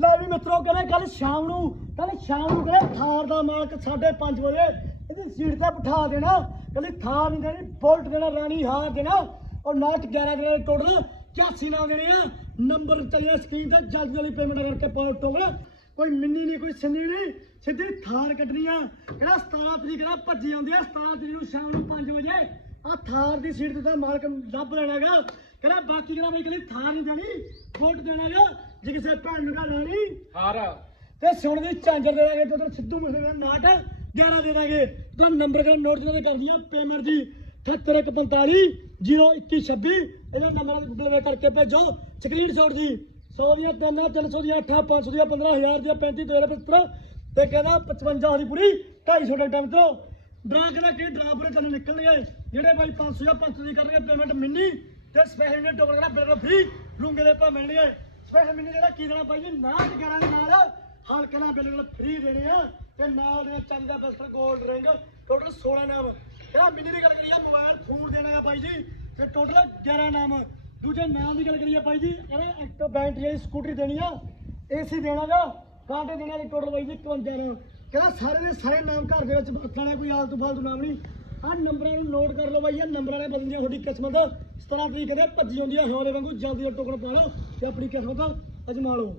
ਲੈ ਵੀ ਮਿੱਤਰੋ, ਕਹਿੰਦੇ ਕੱਲ ਸ਼ਾਮ ਨੂੰ ਕੱਲ ਸ਼ਾਮ ਨੂੰ ਕਹਿੰਦੇ ਥਾਰ ਦਾ ਮਾਲਕ 5:30 ਵਜੇ ਇਹਦੀ ਸੀਟ ਤੇ ਬਿਠਾ ਦੇਣਾ। ਕਹਿੰਦੇ ਥਾਰ ਨਹੀਂ ਦੇਣੀ, ਬੁਲਟ ਦੇਣਾ, ਰਾਣੀ ਹਾਰ ਦੇਣਾ। ਔਰ ਨਾਟ 11 ਦੇ ਟੋਟਲ 81 ਨਾਮ ਦੇਣੇ ਆ। ਨੰਬਰ ਚੱਲਿਆ ਸਕਰੀਨ ਤੇ, ਜਲਦੀ ਜਲਦੀ ਪੇਮੈਂਟ ਕਰਕੇ ਪਾਓ ਟੋਕਨ ਕੋਈ ਮਿੰਨੀ ਨਹੀਂ, ਕੋਈ ਸਿੰਨੀ ਨਹੀਂ, ਸਿੱਧੀ ਥਾਰ ਕੱਢਣੀ ਆ। ਕਹਿੰਦਾ 17 ਤਰੀਕ ਦਾ ਭੱਜੀ ਆਉਂਦੀ ਆ 17 ਤਰੀਕ ਨੂੰ ਸ਼ਾਮ ਨੂੰ 5 ਵਜੇ। ਆ ਥਾਰ ਦੀ ਸੀਟ ਤੇ ਤਾਂ ਮਾਲਕ ਲੱਭ ਲੈਣਾਗਾ ਕਹਿੰਦਾ ਬਾਕੀ ਕਹਿੰਦਾ ਬਈ ਕਹਿੰਦੀ ਥਾਰ ਨਹੀਂ ਦੇਣੀ ਵੋਟ ਦੇਣਾਗਾ ਜੇ ਕਿਸੇ ਭੈਣ ਨੂੰ ਕਹ ਰਾਣੀ ਹਾਰ। ਤੇ ਸੁਣ ਦੀ ਚਾਂਜਰ ਦੇ ਦਾਂਗੇ ਤੇ ਉਧਰ ਸਿੱਧੂ ਮੂਸੇ ਦਾ ਨਾਟ 11 ਦੇ ਦਾਂਗੇ। ਤਾਂ ਨੰਬਰ ਕਰ ਨੋਟ ਜਿਹਨਾਂ ਦੇ ਕਰਦੀਆਂ ਪੇਮੈਂਟ ਦੀ 78145 0126 ਇਹਦਾ ਨੰਬਰ ਡਿਲੀਵਰ ਕਰਕੇ ਭੇਜੋ। ਸਕਰੀਨਸ਼ਾਟ ਦੀ 100 ਦੀਆਂ 3 300 ਦੀਆਂ 8 500 ਦੀਆਂ 15000 ਦੀਆਂ 35 ਤੇਰੇ ਪਿੱਤਰ ਤੇ ਕਹਿੰਦਾ 55 ਦੀ ਪੂਰੀ 250 ਟਿਕਟਾਂ ਮਿੱਤਰੋ। ਡਰਾ ਕੇ ਨਾ ਕੀ ਡਰਾ ਪੂਰੇ ਤੈਨੂੰ ਨਿਕਲਣਗੇ। ਜਿਹੜੇ ਬਾਈ 500 ਜਾਂ 500 ਦੀ ਕਰਨਗੇ ਪੇਮੈਂਟ ਮਿੰਨੀ। ਤੇ ਸਪੈਸ਼ਲ ਨੇ ਟੋਕਨ ਕਰਾ ਬਿਲਕੁਲ ਫ੍ਰੀ ਰੂੰਗੇ ਦੇ ਪਾ ਮਿਲਣਗੇ ਸਪੈਸ਼ਲ ਮਿੰਨੀ ਜਿਹੜਾ ਕੀ ਦੇਣਾ ਬਾਈ ਜੀ? ਨਾ ਕਰਾਂ ਦੇ ਨਾਲ ਹਲਕੇ ਨਾਲ ਬਿਲਕੁਲ ਫ੍ਰੀ ਦੇਣੇ ਆ। ਤੇ ਨਾਲ ਦੇ ਚੰਗਾ ਬਸਟਰ 골ਡ ਰਿੰਗ ਟੋਟਲ 16 ਨਾਮ। ਇਹਦਾ ਮਿੰਨੀ ਦੀ ਗੱਲ ਕਰੀਏ ਮੋਬਾਈਲ ਫੋਨ ਦੇਣਾ ਆ ਬਾਈ ਜੀ। ਤੇ ਟੋਟਲ 11 ਨਾਮ। ਦੂਜੇ ਨਾਮ ਦੀ ਗੱਲ ਕਰੀਏ ਬਾਈ ਜੀ, ਇਹਨੇ ਐਕਟੋ ਬੈਟਰੀ ਵਾਲੀ ਸਕੂਟਰੀ ਦੇਣੀ ਆ ਏਸੀ ਦੇਣਾਗਾ ਕਾਂਟੇ ਦੇਣਾ ਦੀ ਟੋਟਲ ਬਾਈ ਜੀ 51 ਨਾਮ। ਕਹਿੰਦਾ ਸਾਰੇ ਦੇ ਸਾਰੇ ਨਾਮ ਘਰ ਦੇ ਵਿੱਚ ਰੱਖਣਾ ਕੋਈ ਆਲਤੂ ਫਾਲਤੂ ਨਾਮ ਨਹੀਂ। ਆਹ ਨੰਬਰਾਂ ਨੂੰ ਨੋਟ ਕਰ ਲਓ ਬਾਈ, ਇਹ ਨੰਬਰਾਂ ਨੇ ਬਦਲਦੀਆਂ ਤੁਹਾਡੀ ਕਿਸਮਤ। 17 ਤਰੀਕ ਦੇ ਭੱਜੀ ਹੁੰਦੀ ਆ ਹੌਲੇ ਵਾਂਗੂ ਜਲਦੀ ਟੋਕਨ ਪਾ ਲਓ ਤੇ ਆਪਣੀ ਕਿਸਮਤ ਅਜਮਾ ਲਓ